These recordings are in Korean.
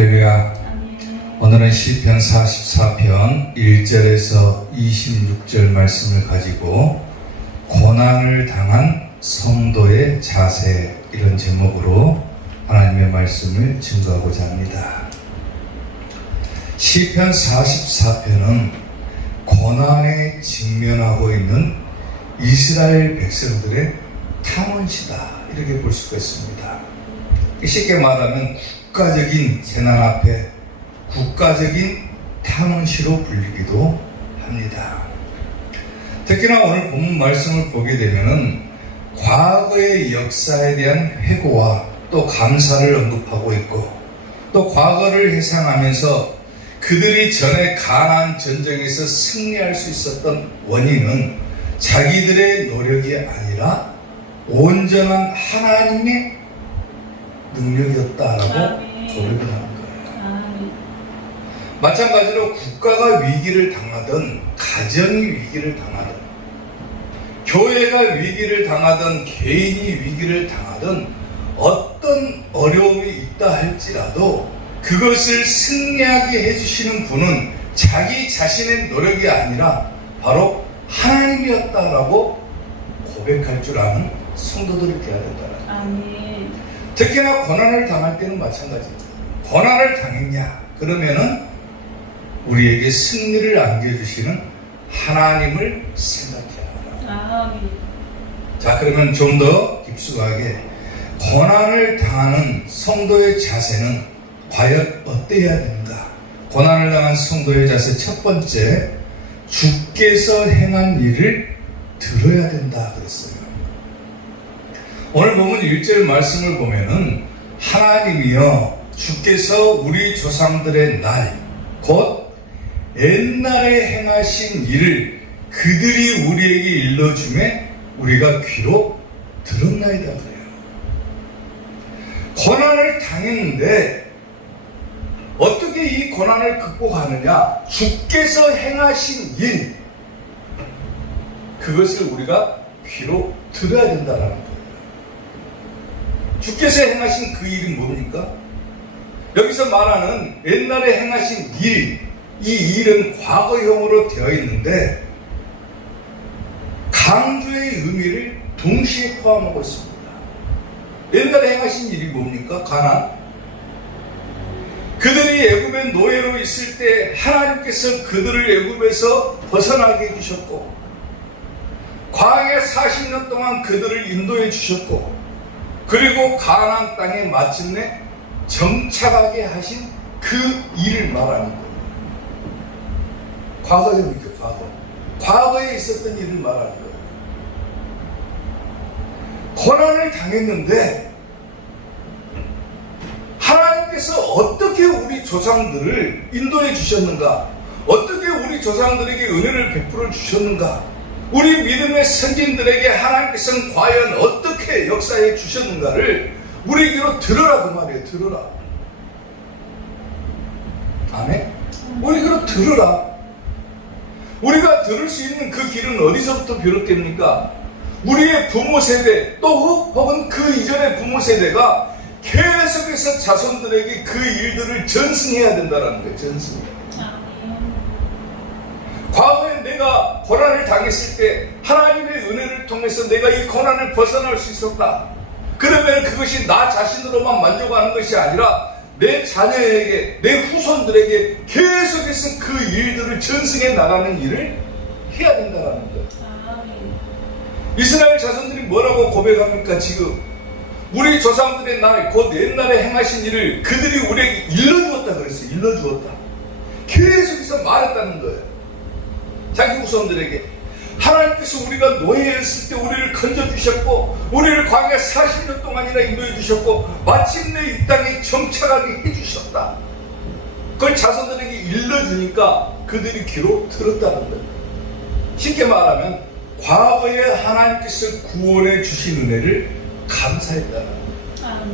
할렐루야. 오늘은 시편 44편 1절에서 26절 말씀을 가지고 고난을 당한 성도의 자세, 이런 제목으로 하나님의 말씀을 증거하고자 합니다. 시편 44편은 고난에 직면하고 있는 이스라엘 백성들의 탐언시다, 이렇게 볼 수가 있습니다. 쉽게 말하면 국가적인 재난 앞에 국가적인 탐언시로 불리기도 합니다. 특히나 오늘 본문 말씀을 보게 되면은 과거의 역사에 대한 회고와 또 감사를 언급하고 있고, 또 과거를 회상하면서 그들이 전에 가나안 전쟁에서 승리할 수 있었던 원인은 자기들의 노력이 아니라 온전한 하나님의 능력이었다라고 고백을 하는 거예요. 마찬가지로 국가가 위기를 당하든, 가정이 위기를 당하든, 교회가 위기를 당하든, 개인이 위기를 당하든, 어떤 어려움이 있다 할지라도 그것을 승리하게 해주시는 분은 자기 자신의 노력이 아니라 바로 하나님이었다라고 고백할 줄 아는 성도들이 되어야 된다는 거예요. 특히나 고난을 당할 때는 마찬가지입니다. 고난을 당했냐? 그러면은 우리에게 승리를 안겨주시는 하나님을 생각해야 합니다. 자, 그러면 좀 더 깊숙하게 고난을 당하는 성도의 자세는 과연 어때야 되는가? 고난을 당한 성도의 자세 첫 번째, 주께서 행한 일을 들어야 된다 그랬어요. 오늘 보면 1절 말씀을 보면은 하나님이여 주께서 우리 조상들의 날, 곧 옛날에 행하신 일을 그들이 우리에게 일러주매 우리가 귀로 들었나이다 그래요. 고난을 당했는데 어떻게 이 고난을 극복하느냐? 주께서 행하신 일, 그것을 우리가 귀로 들어야 된다는 거예요. 주께서 행하신 그 일이 뭡니까? 여기서 말하는 옛날에 행하신 일, 이 일은 과거형으로 되어 있는데 강조의 의미를 동시에 포함하고 있습니다. 옛날에 행하신 일이 뭡니까? 가나안. 그들이 애굽의 노예로 있을 때 하나님께서 그들을 애굽에서 벗어나게 해주셨고, 광야 40년 동안 그들을 인도해 주셨고, 그리고 가나안 땅에 마침내 정착하게 하신 그 일을 말하는 거예요. 과거입니까? 과거에 있었던 일을 말하는 거예요. 고난을 당했는데 하나님께서 어떻게 우리 조상들을 인도해 주셨는가? 어떻게 우리 조상들에게 은혜를 베풀어 주셨는가? 우리 믿음의 선진들에게 하나님께서는 과연 어떻게 역사해 주셨는가를 우리에게로 들으라, 그 말이에요. 들으라. 아멘? 우리에게로 들으라. 우리가 들을 수 있는 그 길은 어디서부터 비롯됩니까? 우리의 부모 세대, 또 혹은 그 이전의 부모 세대가 계속해서 자손들에게 그 일들을 전승해야 된다는 거예요. 전승해야. 과거에 내가 고난을 당했을 때 하나님의 은혜를 통해서 내가 이 고난을 벗어날 수 있었다. 그러면 그것이 나 자신으로만 만족하는 것이 아니라 내 자녀에게, 내 후손들에게 계속해서 그 일들을 전승해 나가는 일을 해야 된다는 거예요. 이스라엘 자손들이 뭐라고 고백합니까? 지금 우리 조상들의 날, 곧 옛날에 행하신 일을 그들이 우리에게 일러주었다 그랬어요. 일러주었다. 계속해서 말했다는 거예요. 자기 후손들에게 하나님께서 우리가 노예였을 때 우리를 건져주셨고, 우리를 광야 40년 동안이나 인도해 주셨고, 마침내 이 땅에 정착하게 해주셨다. 그걸 자손들에게 일러주니까 그들이 귀로 들었다는 거예요. 쉽게 말하면 과거에 하나님께서 구원해 주신 은혜를 감사했다는 거예요.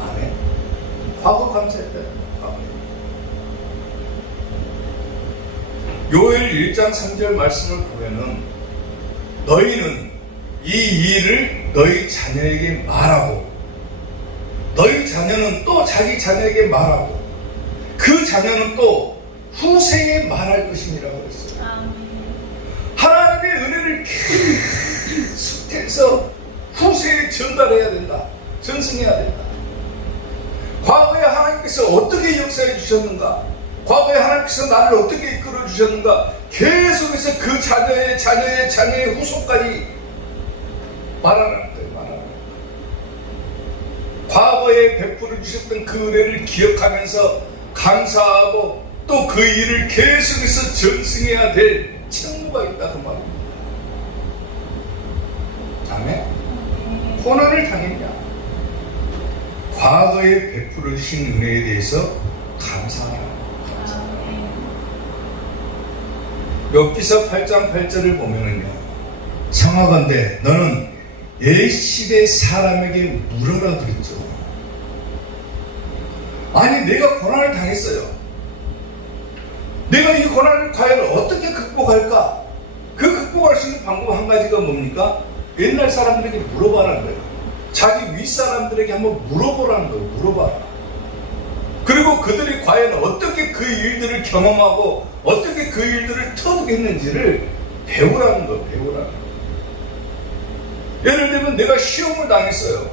아멘. 과거 감사했다는 거예요. 요엘 1장 3절 말씀을 보면은 너희는 이 일을 너희 자녀에게 말하고 너희 자녀는 또 자기 자녀에게 말하고 그 자녀는 또 후세에 말할 것이니라 그랬어요. 하나님의 은혜를 계속해서 후세에 전달해야 된다. 전승해야 된다. 과거에 하나님께서 어떻게 역사해 주셨는가, 과거에 하나님께서 나를 어떻게 이끌어 주셨는가, 계속해서 그 자녀의 후손까지 말하라는 거예요. 말하라는 거예요. 과거에 베풀어 주셨던 그 은혜를 기억하면서 감사하고 또 그 일을 계속해서 전승해야 될 책무가 있다 그 말입니다. 아멘. 고난을 당했냐? 과거에 베풀어 주신 은혜에 대해서 감사하라. 욥기서 8장 8절을 보면은요, 청하건대 너는 옛시대 사람에게 물어라 그랬죠. 아니 내가 고난을 당했어요. 내가 이 고난을 과연 어떻게 극복할까? 그 극복할 수 있는 방법 한 가지가 뭡니까? 옛날 사람들에게 물어봐라는 거예요. 자기 윗사람들에게 한번 물어보라는 거예요. 물어봐라. 그리고 그들이 과연 어떻게 그 일들을 경험하고 어떻게 그 일들을 터득했는지를 배우라는 거예요. 배우라는 거예요. 예를 들면 내가 시험을 당했어요.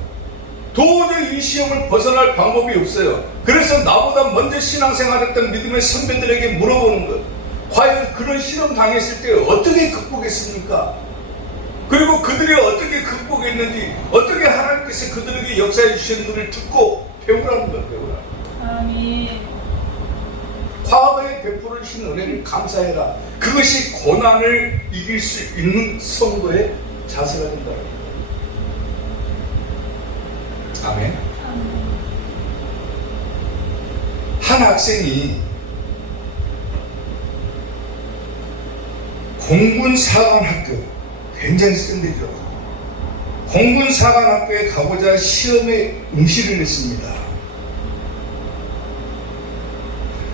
도저히 이 시험을 벗어날 방법이 없어요. 그래서 나보다 먼저 신앙생활했던 믿음의 선배들에게 물어보는 거예요. 과연 그런 시험 당했을 때 어떻게 극복했습니까? 그리고 그들이 어떻게 극복했는지, 어떻게 하나님께서 그들에게 역사해 주신 것을 듣고 배우라는 거예요. 배우라는 거예요. 아멘. 과거에 베풀어 주신 은혜를 감사해라. 그것이 고난을 이길 수 있는 성도의 자세가 된다. 아멘. 한 학생이 공군사관학교, 굉장히 센 데죠. 공군사관학교에 가고자 시험에 응시를 했습니다.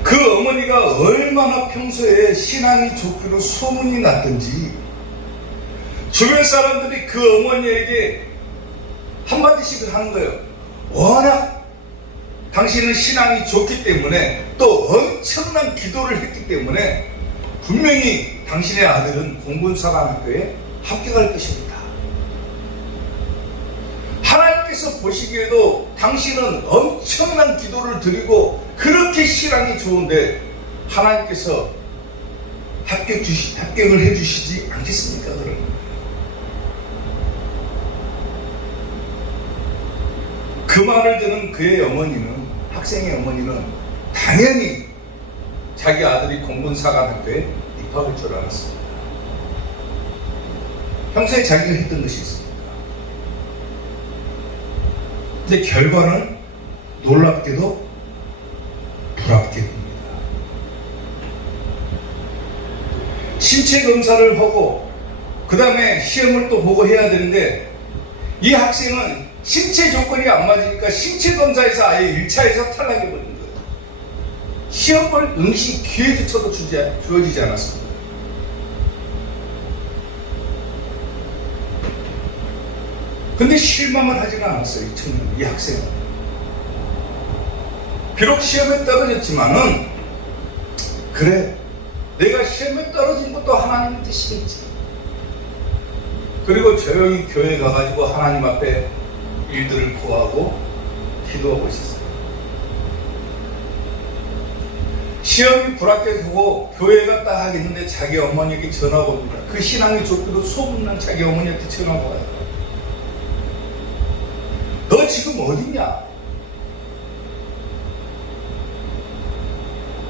그 어머니가 얼마나 평소에 신앙이 좋기로 소문이 났던지 주변 사람들이 그 어머니에게 한마디씩을 하는 거예요. 워낙 당신은 신앙이 좋기 때문에 또 엄청난 기도를 했기 때문에 분명히 당신의 아들은 공군사관학교에 합격할 것입니다. 하나님께서 보시기에도 당신은 엄청난 기도를 드리고 그렇게 신앙이 좋은데 하나님께서 합격을 해주시지 않겠습니까? 그러면 그 말을 들은 그의 어머니는, 학생의 어머니는 당연히 자기 아들이 공군사관학교에 입학할 줄 알았습니다. 평소에 자기가 했던 것이 있습니다. 근데 결과는 놀랍게도 불합격입니다. 신체 검사를 하고 그 다음에 시험을 또 보고 해야 되는데 이 학생은 신체 조건이 안 맞으니까 신체 검사에서 아예 1차에서 탈락해버린 거예요. 시험을 응시 기회조차도 주어지지 않았습니다. 근데 실망을 하지는 않았어요. 이 청년, 이 학생은. 비록 시험에 떨어졌지만은 그래, 내가 시험에 떨어진 것도 하나님 뜻이겠지. 그리고 조용히 교회에 가가지고 하나님 앞에 일들을 구하고 기도하고 있었어요. 시험이 불합격하고 교회가 딱 하겠는데 자기 어머니에게 전화가 옵니다. 그 신앙이 좋기로 소문난 자기 어머니한테 전화가 와요. 너 지금 어디냐?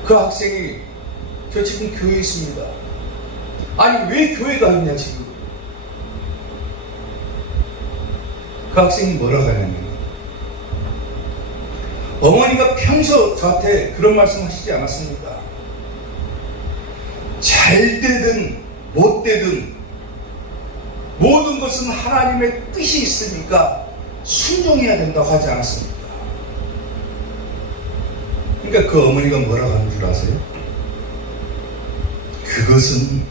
그 학생이 저 지금 교회에 있습니다. 아니 왜 교회 가 있냐 지금? 그 학생이 뭐라고 하냐면 어머니가 평소 저한테 그런 말씀 하시지 않았습니까? 잘 되든 못 되든 모든 것은 하나님의 뜻이 있으니까 순종해야 된다고 하지 않았습니까? 그러니까 그 어머니가 뭐라고 하는 줄 아세요? 그것은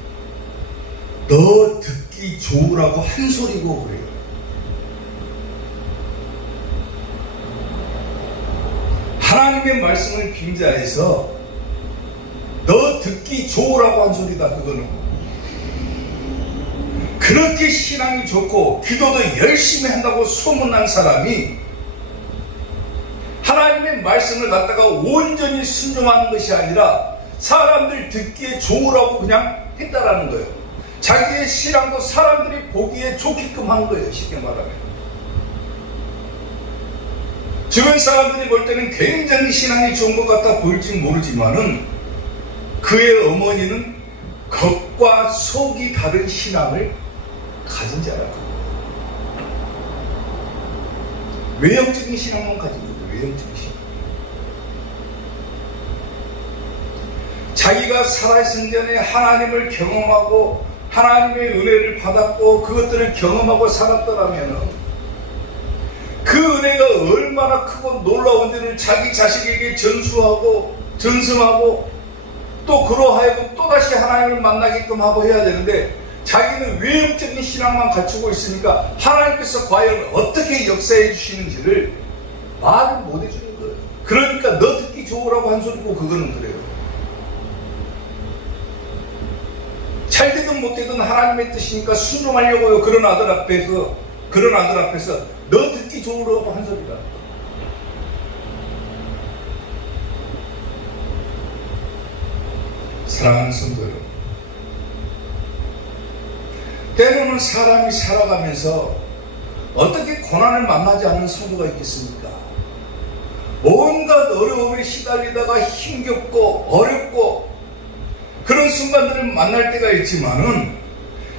너 듣기 좋으라고 한 소리고 그래요. 하나님의 말씀을 빙자해서 너 듣기 좋으라고 한 소리다. 그거는 그렇게 신앙이 좋고 기도도 열심히 한다고 소문난 사람이 하나님의 말씀을 갖다가 온전히 순종하는 것이 아니라 사람들 듣기에 좋으라고 그냥 했다라는 거예요. 자기의 신앙도 사람들이 보기에 좋게끔 한 거예요. 쉽게 말하면 주변 사람들이 볼 때는 굉장히 신앙이 좋은 것 같아 보일지 모르지만은 그의 어머니는 겉과 속이 다른 신앙을 가진 자라고. 외형적인 신앙만 가진 거죠. 외형적인 신앙. 자기가 살아있은 전에 하나님을 경험하고 하나님의 은혜를 받았고 그것들을 경험하고 살았더라면 그 은혜가 얼마나 크고 놀라운지를 자기 자식에게 전승하고 또 그러하여금 또다시 하나님을 만나게끔 하고 해야 되는데 자기는 외형적인 신앙만 갖추고 있으니까 하나님께서 과연 어떻게 역사해 주시는지를 말을 못 해주는 거예요. 그러니까 너 듣기 좋으라고 한 소리고 그거는 그래요. 잘 되든 못 되든 하나님의 뜻이니까 순종하려고요. 그런 아들 앞에서 너 듣기 좋으라고 한 소리다. 사랑하는 성도 여러분, 때로는 사람이 살아가면서 어떻게 고난을 만나지 않는 성도가 있겠습니까? 온갖 어려움에 시달리다가 힘겹고 어렵고 그런 순간들을 만날 때가 있지만은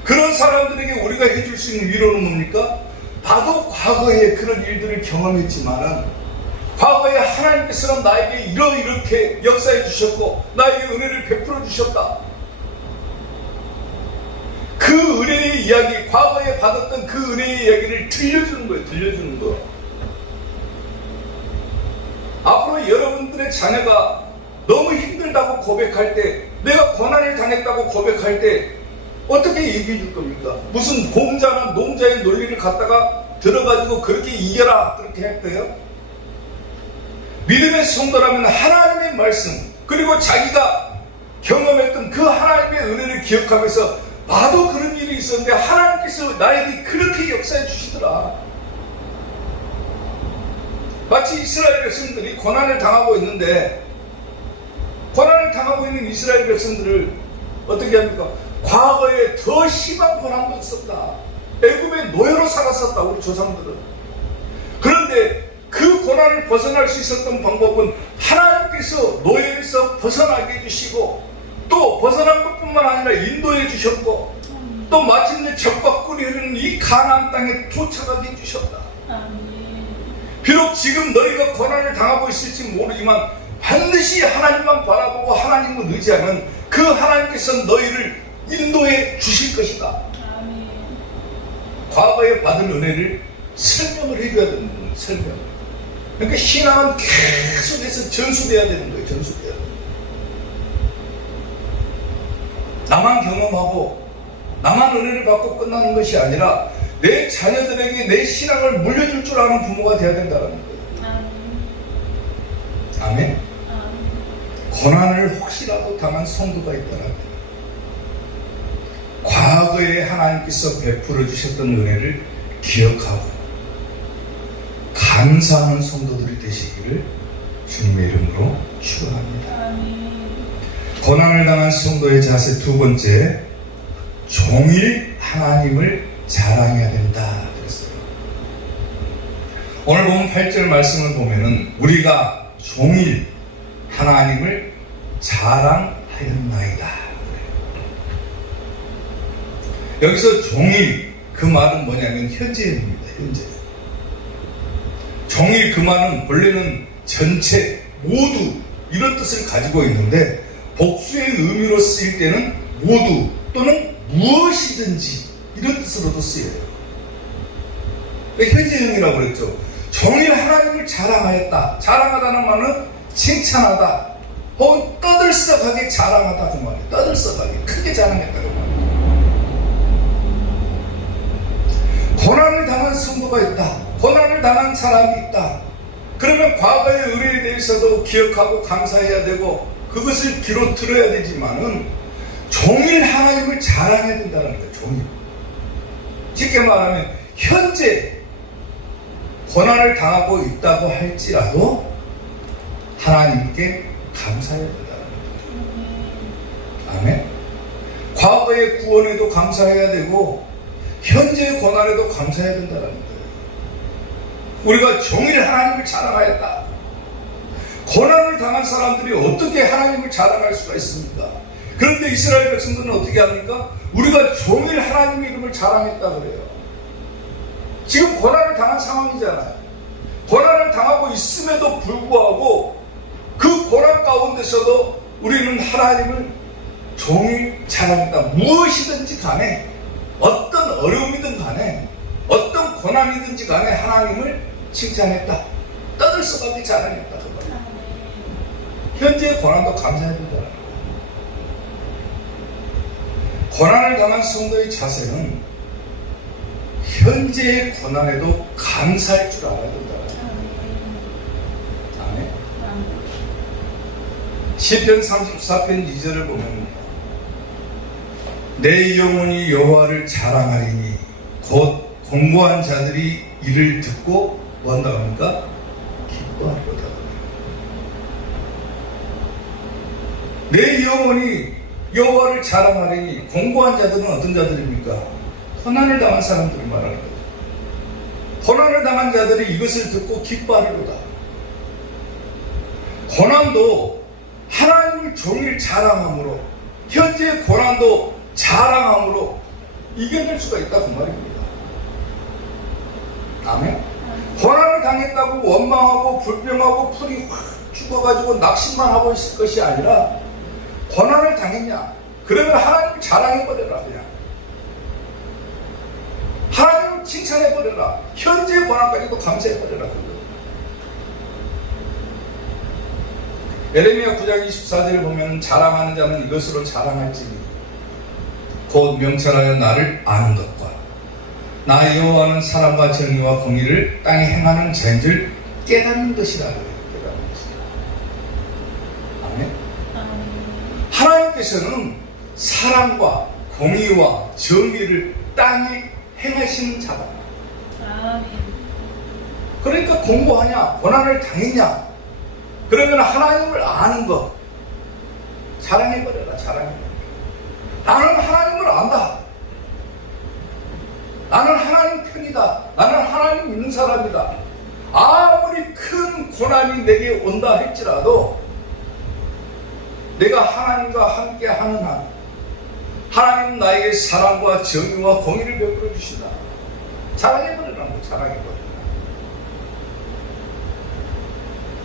그런 사람들에게 우리가 해줄 수 있는 위로는 뭡니까? 나도 과거에 그런 일들을 경험했지만은 과거에 하나님께서는 나에게 이렇게 역사해 주셨고 나에게 은혜를 베풀어 주셨다. 그 은혜의 이야기, 과거에 받았던 그 은혜의 이야기를 들려주는 거예요. 들려주는 거. 앞으로 여러분들의 자녀가 너무 힘들다고 고백할 때, 내가 고난을 당했다고 고백할 때 어떻게 얘기해 줄 겁니까? 무슨 공자나 농자의 논리를 갖다가 들어가지고 그렇게 이겨라 그렇게 할 거예요? 믿음의 성도라면 하나님의 말씀 그리고 자기가 경험했던 그 하나님의 은혜를 기억하면서 나도 그런 일이 있었는데 하나님께서 나에게 그렇게 역사해 주시더라. 마치 이스라엘 백성들이 고난을 당하고 있는데 고난을 당하고 있는 이스라엘 백성들을 어떻게 합니까? 과거에 더 심한 고난도 있었다. 애굽의 노예로 살았었다. 우리 조상들은. 그런데 그 고난을 벗어날 수 있었던 방법은 하나님께서 노예에서 벗어나게 해주시고 또 벗어난 것뿐만 아니라 인도해 주셨고 또 마침내 젖과 꿀이 흐르는 이 가나안 땅에 도착하게 해주셨다. 비록 지금 너희가 고난을 당하고 있을지 모르지만 반드시 하나님만 바라보고 하나님을 의지하면 그 하나님께서 너희를 인도해 주실 것이다. 과거에 받은 은혜를 설명을 해줘야 되는 거예요. 설명. 그러니까 신앙은 계속해서 전수돼야 되는 거예요. 전수돼야 되는 거예요. 나만 경험하고 나만 은혜를 받고 끝나는 것이 아니라 내 자녀들에게 내 신앙을 물려줄 줄 아는 부모가 되어야 된다는 거예요. 아멘. 고난을 혹시라도 당한 성도가 있더라도 과거에 하나님께서 베풀어 주셨던 은혜를 기억하고 감사하는 성도들이 되시기를 주님의 이름으로 축원합니다. 고난을 당한 성도의 자세 두 번째, 종일 하나님을 자랑해야 된다 그랬어요. 오늘 보면 8절 말씀을 보면은 우리가 종일 하나님을 자랑하였나이다. 여기서 종일 그 말은 뭐냐면 현재입니다. 현재. 종일 그 말은 원래는 전체 모두 이런 뜻을 가지고 있는데 복수의 의미로 쓰일 때는 모두 또는 무엇이든지 이런 뜻으로도 쓰여요. 현재형이라고 그랬죠. 종일 하나님을 자랑하였다. 자랑하다는 말은 칭찬하다 혹은 떠들썩하게 자랑하다 그 말이에요. 떠들썩하게 크게 자랑했다 그 말이에요. 고난을 당한 성도가 있다. 고난을 당한 사람이 있다. 그러면 과거의 의뢰에 대해서도 기억하고 감사해야 되고 그것을 귀로 들어야 되지만은 종일 하나님을 자랑해야 된다는 거예요. 종일. 쉽게 말하면 현재 고난을 당하고 있다고 할지라도 하나님께 감사해야 된다는 거예요. 아멘. 과거의 구원에도 감사해야 되고 현재의 고난에도 감사해야 된다는 거예요. 우리가 종일 하나님을 자랑하였다. 고난을 당한 사람들이 어떻게 하나님을 자랑할 수가 있습니까? 그런데 이스라엘 백성들은 어떻게 합니까? 우리가 종일 하나님의 이름을 자랑했다 그래요. 지금 고난을 당한 상황이잖아요. 고난을 당하고 있음에도 불구하고 그 고난 가운데서도 우리는 하나님을 종일 자랑했다. 무엇이든지 간에 어떤 어려움이든 간에 어떤 고난이든지 간에 하나님을 칭찬했다. 떠들썩하게 자랑했다. 현재의 고난도 감사해야 된다는 거예요. 고난을 당한 성도의 자세는 현재의 고난에도 감사할 줄 알아야 된다는 거예요. 아멘. 시편 34편 2절을 보면 내 영혼이 여호와를 자랑하리니 곧 공고한 자들이 이를 듣고 뭐한다고 합니까? 기뻐하리로다. 내 영혼이 여호와를 자랑하리니 공고한 자들은 어떤 자들입니까? 고난을 당한 사람들을 말하는 거죠. 고난을 당한 자들이 이것을 듣고 기뻐하리로다. 고난도 하나님을 종일 자랑함으로 현재의 고난도 자랑함으로 이겨낼 수가 있다 그 말입니다. 아멘. 고난을 당했다고 원망하고 불평하고 풀이 확 죽어가지고 낙심만 하고 있을 것이 아니라 고난을 당했냐? 그러면 하나님을 자랑해버려라. 그냥 하나님을 칭찬해버려라. 현재의 고난까지도 감사해버려라. 예레미야 9장 24절을 보면 자랑하는 자는 이것으로 자랑할지니 곧 명철하여 나를 아는 것과 나 여호와는 사랑과 정의와 공의를 땅에 행하는 자인 줄 깨닫는 것이라. 깨닫는 것이라. 아멘. 하나님께서는 사랑과 공의와 정의를 땅에 행하시는 자다. 그러니까 공부하냐, 고난을 당했냐, 그러면 하나님을 아는 것 자랑해버려라. 자랑해버려라. 나는 하나님을 안다. 나는 하나님 편이다. 나는 하나님 믿는 사람이다. 아무리 큰 고난이 내게 온다 할지라도 내가 하나님과 함께 하는 한 하나님은 나에게 사랑과 정의와 공의를 베풀어 주신다. 자랑해버리라는 거. 자랑해버리라.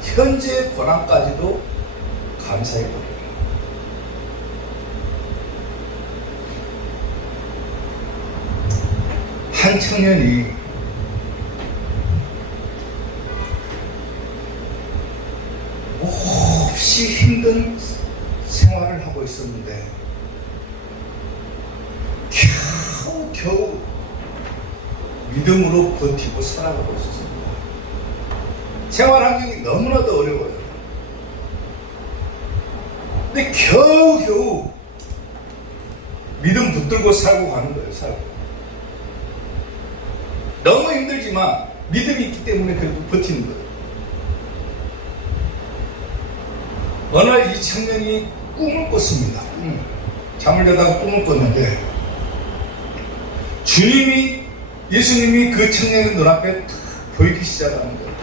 현재의 고난까지도 감사해버리라. 한 청년이 몹시 힘든 생활을 하고 있었는데 겨우 믿음으로 버티고 살아가고 있었습니다. 생활 환경이 너무나도 어려워요. 근데 겨우 믿음 붙들고 살고 가는 거예요. 살고. 너무 힘들지만 믿음이 있기 때문에 결국 버티는 거예요. 어느 날 이 청년이 꿈을 꿨습니다. 잠을 자다가 꿈을 꿨는데 예수님이 그 청년의 눈앞에 탁 보이기 시작하는 거예요.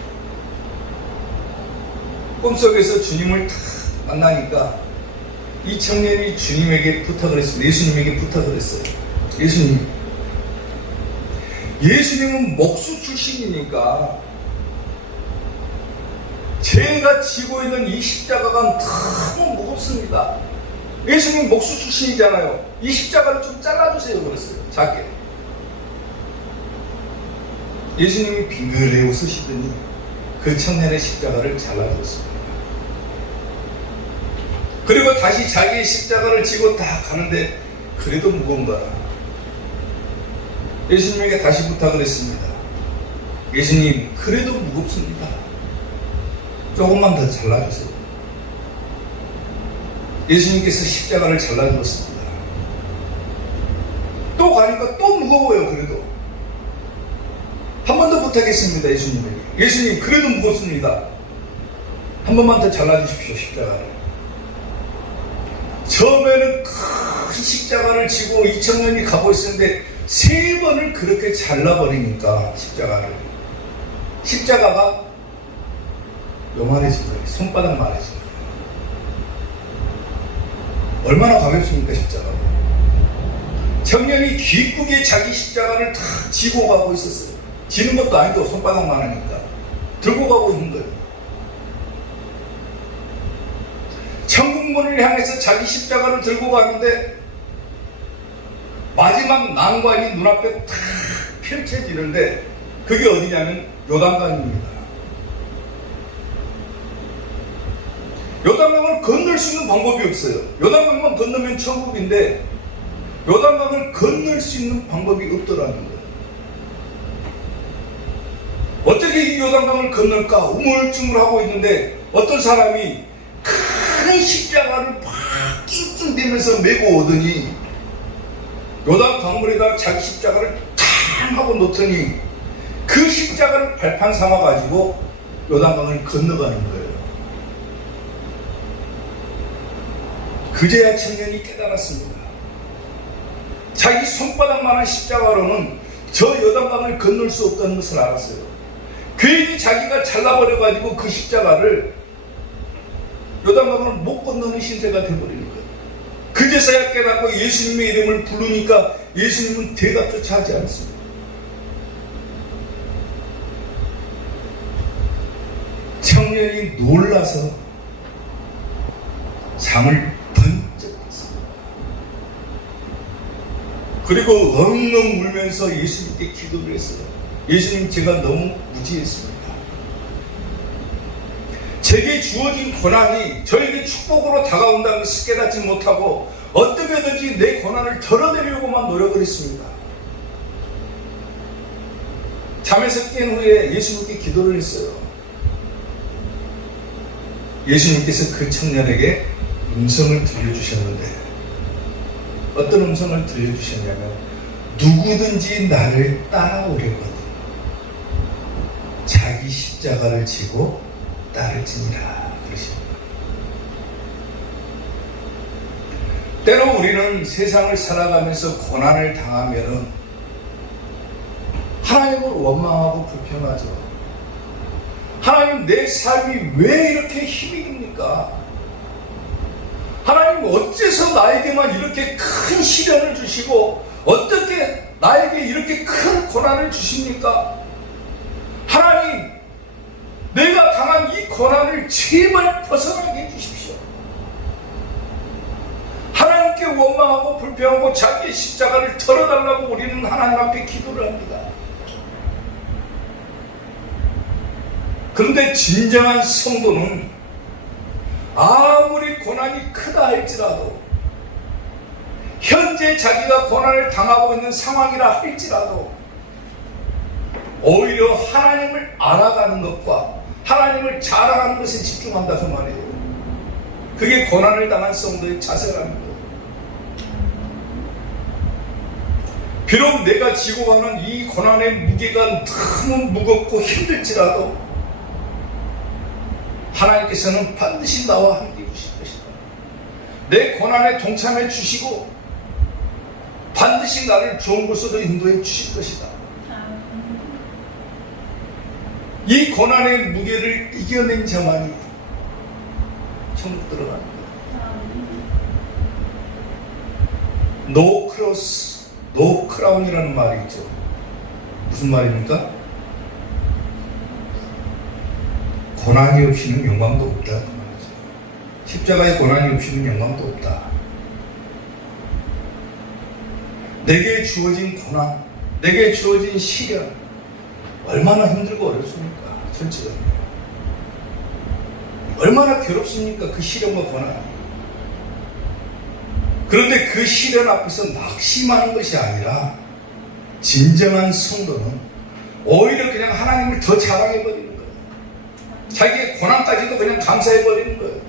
꿈속에서 주님을 탁 만나니까 이 청년이 주님에게 부탁을 했습니다. 예수님에게 부탁을 했어요. 예수님은 목수 출신이니까 제가 지고 있는 이 십자가가 너무 무겁습니다. 예수님 목수 출신이잖아요. 이 십자가를 좀 잘라주세요. 그랬어요. 작게. 예수님이 빙그레 웃으시더니 그 청년의 십자가를 잘라줬습니다. 그리고 다시 자기의 십자가를 지고 딱 가는데 그래도 무거운가. 예수님에게 다시 부탁을 했습니다. 예수님, 그래도 무겁습니다. 조금만 더 잘라주세요. 예수님께서 십자가를 잘라주었습니다. 또 가니까 또 무거워요. 그래도 한 번 더 부탁했습니다. 예수님에게. 예수님 그래도 무겁습니다. 한 번만 더 잘라주십시오. 십자가를. 처음에는 큰 십자가를 지고 2000년이 가고 있었는데 3번을 그렇게 잘라버리니까 십자가가 요만해진 거예요. 손바닥만해진 거예요. 얼마나 가볍습니까 십자가가. 청년이 기쁘게 자기 십자가를 다 지고 가고 있었어요. 지는 것도 아니고 손바닥만 하니까 들고 가고 있는 거예요. 천국문을 향해서 자기 십자가를 들고 가는데 마지막 난관이 눈앞에 탁 펼쳐지는데 그게 어디냐면 요단강입니다. 요단강을 건널 수 있는 방법이 없어요. 요단강만 건너면 천국인데 요단강을 건널 수 있는 방법이 없더라는 거예요. 어떻게 이 요단강을 건널까 우물쭈물하고 있는데 어떤 사람이 큰 십자가를 막 낑낑대면서 메고 오더니 요단 강물에다 자기 십자가를 탕 하고 놓더니 그 십자가를 발판 삼아 가지고 요단강을 건너가는 거예요. 그제야 청년이 깨달았습니다. 자기 손바닥만한 십자가로는 저 요단강을 건널 수 없다는 것을 알았어요. 괜히 자기가 잘라버려 가지고 그 십자가를 요단강을 못 건너는 신세가 되어버리는 거예요. 그제서야 깨닫고 예수님의 이름을 부르니까 예수님은 대답조차 하지 않습니다. 청년이 놀라서 상을 번쩍 폈습니다. 그리고 엉엉 울면서 예수님께 기도를 했어요. 예수님 제가 너무 무지했습니다. 제게 주어진 고난이 저에게 축복으로 다가온다는 것을 깨닫지 못하고 어떻게든지 내 고난을 덜어내려고만 노력을 했습니다. 잠에서 깬 후에 예수님께 기도를 했어요. 예수님께서 그 청년에게 음성을 들려주셨는데 어떤 음성을 들려주셨냐면 누구든지 나를 따라오려거든 자기 십자가를 지고 따르지니라 그러십니다. 때로 우리는 세상을 살아가면서 고난을 당하면 하나님을 원망하고 불평하죠. 하나님 내 삶이 왜 이렇게 힘이 듭니까? 하나님 어째서 나에게만 이렇게 큰 시련을 주시고 어떻게 나에게 이렇게 큰 고난을 주십니까? 하나님 내가 당한 이 고난을 제발 벗어나게 해주십시오. 하나님께 원망하고 불평하고 자기의 십자가를 털어달라고 우리는 하나님 앞에 기도를 합니다. 그런데 진정한 성도는 아무리 고난이 크다 할지라도 현재 자기가 고난을 당하고 있는 상황이라 할지라도 오히려 하나님을 알아가는 것과 하나님을 자랑하는 것에 집중한다 그 말이에요. 그게 고난을 당한 성도의 자세라는 거예요. 비록 내가 지고 가는 이 고난의 무게가 너무 무겁고 힘들지라도 하나님께서는 반드시 나와 함께 해주실 것이다. 내 고난에 동참해 주시고 반드시 나를 좋은 곳으로 인도해 주실 것이다. 이 고난의 무게를 이겨낸 자만이 천국 들어가는 거예요. No cross, no crown이라는 말이 있죠. 무슨 말입니까? 고난이 없이는 영광도 없다. 십자가의 고난이 없이는 영광도 없다. 내게 주어진 고난, 내게 주어진 시련 얼마나 힘들고 어렵습니까? 솔직히 얼마나 괴롭습니까? 그 시련과 고난. 그런데 그 시련 앞에서 낙심하는 것이 아니라 진정한 성도는 오히려 그냥 하나님을 더 자랑해버리는 거예요. 자기의 고난까지도 그냥 감사해버리는 거예요.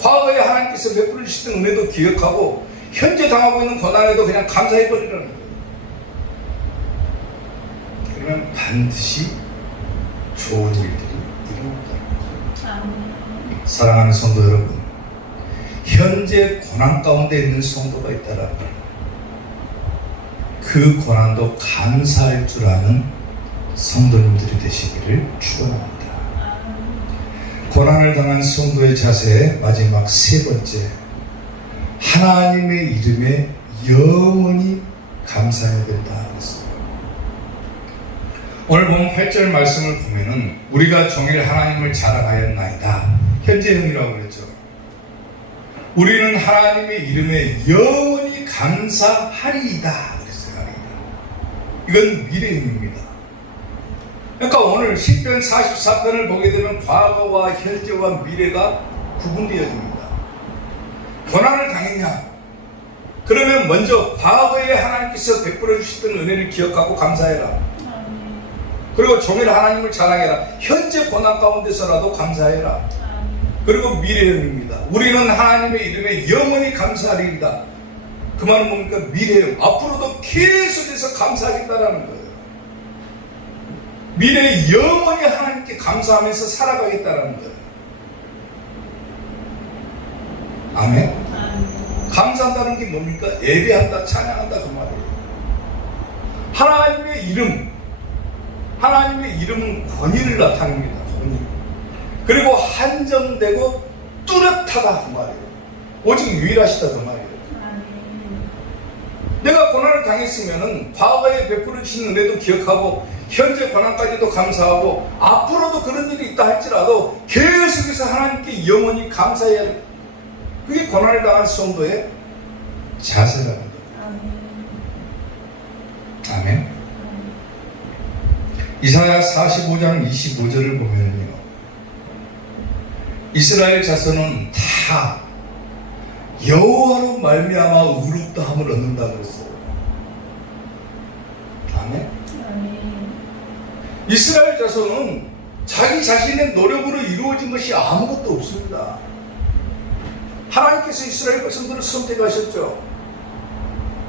과거에 하나님께서 베풀어 주시던 은혜도 기억하고 현재 당하고 있는 고난에도 그냥 감사해버리는 거예요. 그러면 반드시 좋은 일들이 일어난다. 사랑하는 성도 여러분, 현재 고난 가운데 있는 성도가 있다라면 그 고난도 감사할 줄 아는 성도님들이 되시기를 축원합니다. 고난을 당한 성도의 자세 마지막 세 번째, 하나님의 이름에 영원히 감사해야 된다 그랬어요. 오늘 본 8절 말씀을 보면은 우리가 종일 하나님을 자랑하였나이다, 현재형이라고 그랬죠. 우리는 하나님의 이름에 영원히 감사하리이다 그랬어요. 이건 미래형입니다. 그러니까 오늘 시편 44편을 보게 되면 과거와 현재와 미래가 구분되어집니다. 고난을 당했냐? 그러면 먼저 과거에 하나님께서 베풀어 주셨던 은혜를 기억하고 감사해라. 그리고 종일 하나님을 자랑해라. 현재 고난 가운데서라도 감사해라. 그리고 미래형입니다. 우리는 하나님의 이름에 영원히 감사하리이다. 그 말은 뭡니까? 미래형. 앞으로도 계속해서 감사하겠다라는 거예요. 미래에 영원히 하나님께 감사하면서 살아가겠다는 거예요. 아멘? 감사한다는 게 뭡니까? 예배한다, 찬양한다 그 말이에요. 하나님의 이름은 권위를 나타냅니다. 권위. 그리고 한정되고 뚜렷하다 그 말이에요. 오직 유일하시다 그 말이에요. 내가 고난을 당했으면은 과거에 베풀어 주신 은혜도 기억하고 현재 고난까지도 감사하고 앞으로도 그런 일이 있다 할지라도 계속해서 하나님께 영원히 감사해야 돼. 그게 고난을 당한 성도의 자세라는 거예요. 아멘. 이사야 45장 25절을 보면요, 이스라엘 자손은 다 여호와로 말미암아 의롭다함을 얻는다 그랬어요. 아멘. 이스라엘 자손은 자기 자신의 노력으로 이루어진 것이 아무것도 없습니다. 하나님께서 이스라엘 백성들을 선택하셨죠.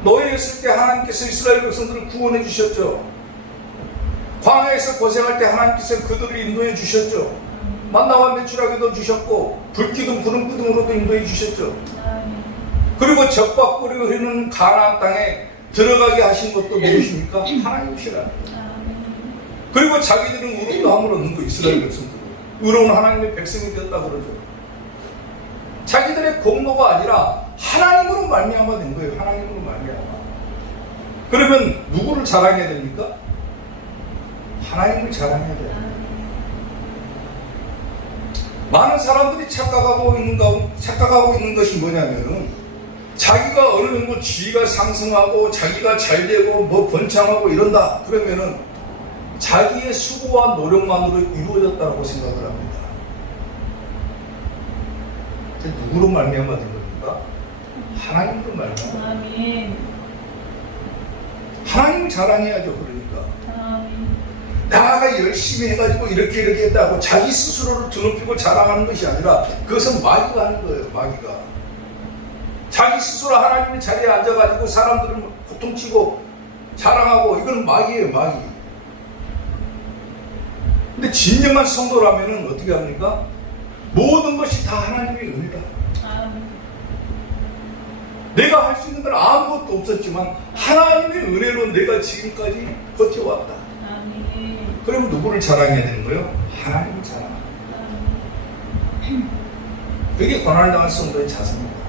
노예였을 때 하나님께서 이스라엘 백성들을 구원해 주셨죠. 광야에서 고생할 때 하나님께서 그들을 인도해 주셨죠. 만나와 메추라기도 주셨고 불기둥 구름 기둥으로도 인도해 주셨죠. 그리고 적과 꿀이 흐르는 가나안 땅에 들어가게 하신 것도 누구십니까? 하나님이시라. 그리고 자기들은 의롭다함을 얻는 거, 이스라엘 백성들. 의로운 하나님의 백성이 되었다 그러죠. 자기들의 공로가 아니라 하나님으로 말미암아 된 거예요. 하나님으로 말미암아. 그러면 누구를 자랑해야 됩니까? 하나님을 자랑해야 돼요. 많은 사람들이 착각하고 있는 것이 뭐냐면은 자기가 어느 정도 지위가 상승하고 자기가 잘 되고 뭐 번창하고 이런다 그러면은 자기의 수고와 노력만으로 이루어졌다고 생각을 합니다. 누구로 말미암아 된 겁니까? 하나님으로 말미암아. 아멘. 하나님 자랑해야죠. 그러니까 아멘. 나가 열심히 해가지고 이렇게 했다고 자기 스스로를 드높이고 자랑하는 것이 아니라 그것은 마귀가 하는 거예요. 마귀가 자기 스스로 하나님의 자리에 앉아가지고 사람들을 고통치고 자랑하고, 이건 마귀예요. 마귀. 근데 진정한 성도라면은 어떻게 합니까? 모든 것이 다 하나님의 은혜다. 내가 할 수 있는 건 아무것도 없었지만 하나님의 은혜로 내가 지금까지 버텨왔다. 그럼 누구를 자랑해야 되는 거예요? 하나님을 자랑합니다. 그게 고난을 당한 성도의 자세입니다.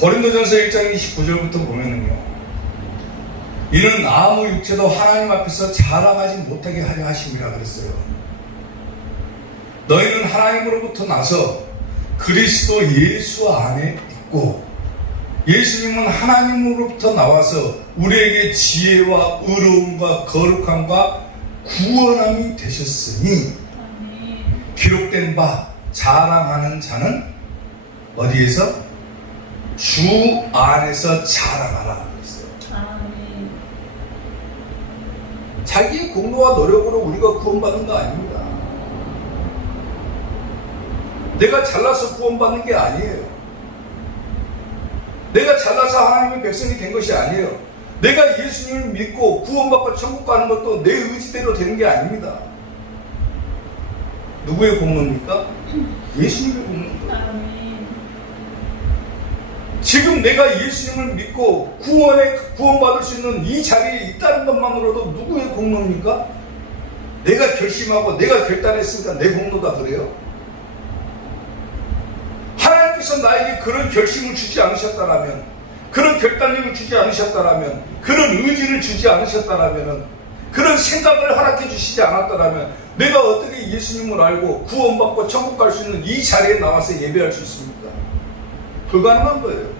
고린도전서 1장 29절부터 보면은요, 이는 아무 육체도 하나님 앞에서 자랑하지 못하게 하려 하심이라 그랬어요. 너희는 하나님으로부터 나서 그리스도 예수 안에 있고, 예수님은 하나님으로부터 나와서 우리에게 지혜와 의로움과 거룩함과 구원함이 되셨으니 기록된 바 자랑하는 자는 어디에서? 주 안에서 자랑하라 그랬어요. 자기의 공로와 노력으로 우리가 구원받는 거 아닙니다. 내가 잘나서 구원받는 게 아니에요. 내가 잘나서 하나님의 백성이 된 것이 아니에요. 내가 예수님을 믿고 구원받고 천국 가는 것도 내 의지대로 되는 게 아닙니다. 누구의 공로입니까? 예수님의 공로입니다. 지금 내가 예수님을 믿고 구원받을 수 있는 이 자리에 있다는 것만으로도 누구의 공로입니까? 내가 결심하고 내가 결단했으니까 내 공로다 그래요? 하나님께서 나에게 그런 결심을 주지 않으셨다라면, 그런 결단력을 주지 않으셨다라면, 그런 의지를 주지 않으셨다라면, 그런 생각을 허락해 주시지 않았다라면 내가 어떻게 예수님을 알고 구원받고 천국 갈 수 있는 이 자리에 나와서 예배할 수 있습니까? 불가능한 거예요.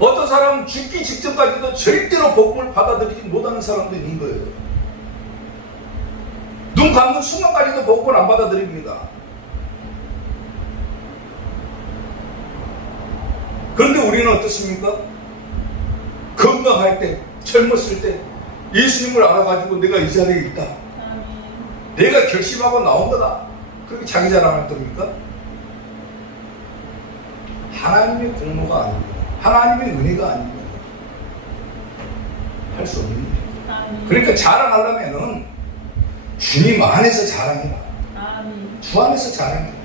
어떤 사람은 죽기 직전까지도 절대로 복음을 받아들이지 못하는 사람도 있는 거예요. 눈 감는 순간까지도 복음을 안 받아들입니다. 그런데 우리는 어떻습니까? 건강할 때, 젊었을 때 예수님을 알아가지고 내가 이 자리에 있다. 내가 결심하고 나온 거다. 그렇게 자기 자랑할 겁니까? 하나님의 공로가 아닙니다. 하나님의 은혜가 아닙니다. 할 수 없는 일이에요. 그러니까 자랑하려면은 주님 안에서 자랑해라. 주 안에서 자랑해라.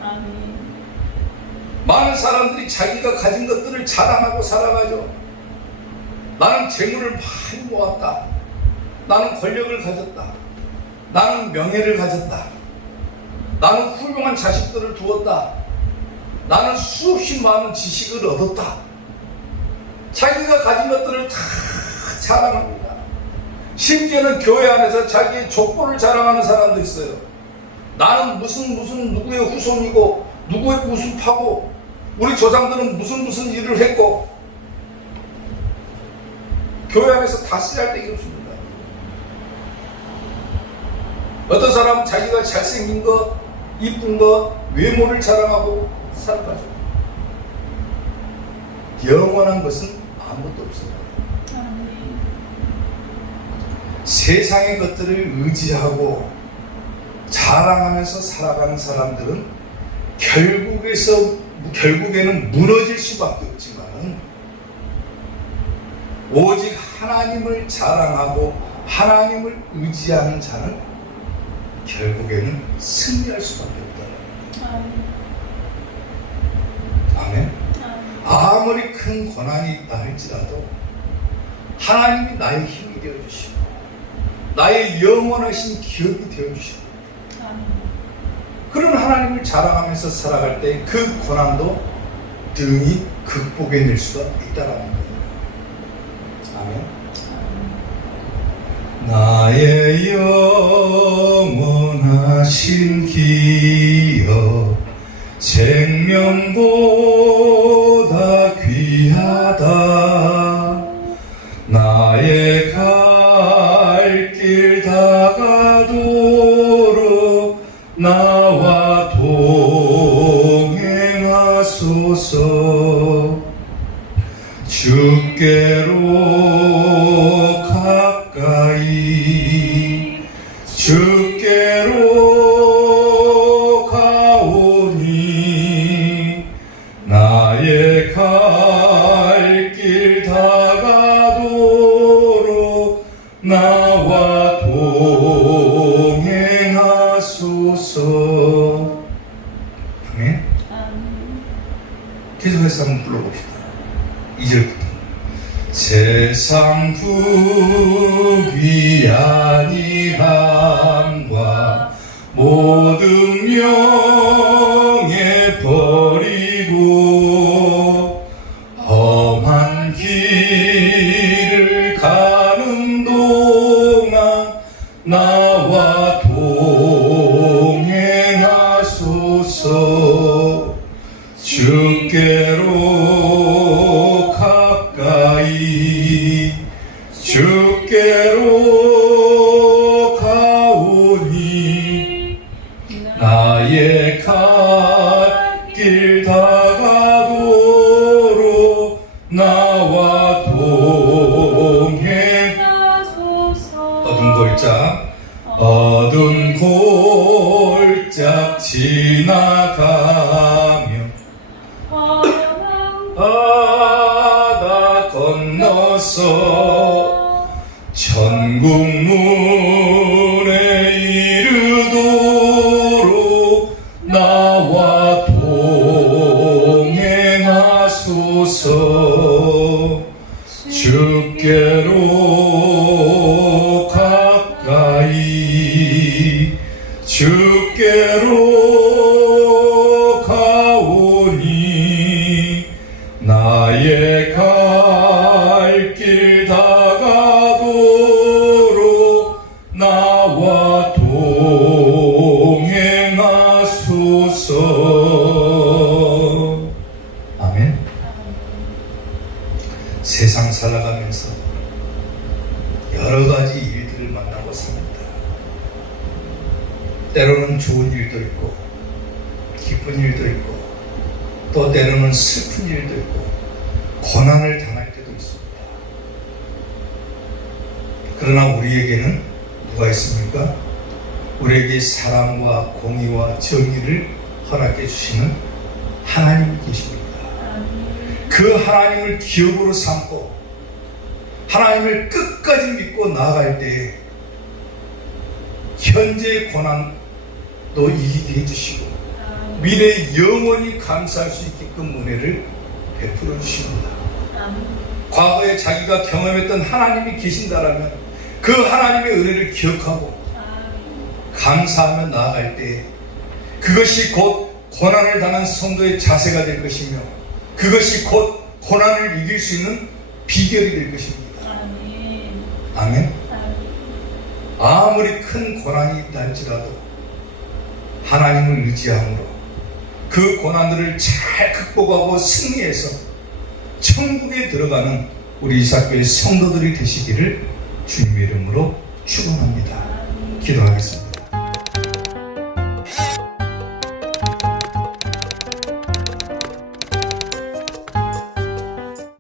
많은 사람들이 자기가 가진 것들을 자랑하고 살아가죠. 나는 재물을 많이 모았다. 나는 권력을 가졌다. 나는 명예를 가졌다. 나는 훌륭한 자식들을 두었다. 나는 수없이 많은 지식을 얻었다. 자기가 가진 것들을 다 자랑합니다. 심지어는 교회 안에서 자기의 족보를 자랑하는 사람도 있어요. 나는 무슨 누구의 후손이고 누구의 무슨 파고 우리 조상들은 무슨 일을 했고, 교회 안에서 다 쓰잘데기 없습니다. 어떤 사람은 자기가 잘생긴 것, 이쁜 것, 외모를 자랑하고 살아가죠. 영원한 것은 아무것도 없습니다. 세상의 것들을 의지하고 자랑하면서 살아가는 사람들은 결국에는 무너질 수밖에 없지만, 오직 하나님을 자랑하고 하나님을 의지하는 자는 결국에는 승리할 수밖에 없다. 아멘. 아무리 큰 고난이 있다 할지라도 하나님이 나의 힘이 되어주시고 나의 영원하신 기업이 되어주시고, 그런 하나님을 자랑하면서 살아갈 때 그 고난도 등이 극복해낼 수가 있다라는 거예요. 아멘. 나의 영원하신 기업 생명보다 귀하다. 나의 갈 길 다가도록 나와 동행하소서. 주께로 가까이 주께로 가오니 나의 갈 길 다가도록 나와 동행하소서. 아멘. 계속해서 한번 불러봅시다. 2절부터. 세상 부귀한 이함과 모든 명예 버리고 험한 길을 가는 동안 나와 동행하소서. 주께로 가까이 주께로 가오니 나의 갈 길 다가도록 나와 동행하소서. 어두운 골짝 지나가며 바다 건너서 천국 문에 이르도록 나와 동행하소서. 주께로 가까이 주께로 가오니 나의 갈 길 다가도록 나와 동행하소서. 아멘. 세상 살아가면서 여러 가지 일들을 만나고 삽니다. 때로는 좋은 일도 있고 기쁜 일도 있고 또 때로는 슬픈 일도 있고 고난을 당할 때도 있습니다. 그러나 우리에게는 누가 있습니까? 우리에게 사랑과 공의와 정의를 허락해 주시는 하나님이 계십니다. 그 하나님을 기업으로 삼고 하나님을 끝까지 믿고 나아갈 때 현재의 고난도 이기게 해주시고 미래에 영원히 감사할 수 있게끔 은혜를 베풀어 주십니다. 과거에 자기가 경험했던 하나님이 계신다라면 그 하나님의 은혜를 기억하고 감사하며 나아갈 때 그것이 곧 고난을 당한 성도의 자세가 될 것이며 그것이 곧 고난을 이길 수 있는 비결이 될 것입니다. 아멘. 아무리 큰 고난이 있다 할지라도 하나님을 의지함으로 그 고난들을 잘 극복하고 승리해서 천국에 들어가는 우리 이삭교회 성도들이 되시기를 주님의 이름으로 축원합니다. 기도하겠습니다.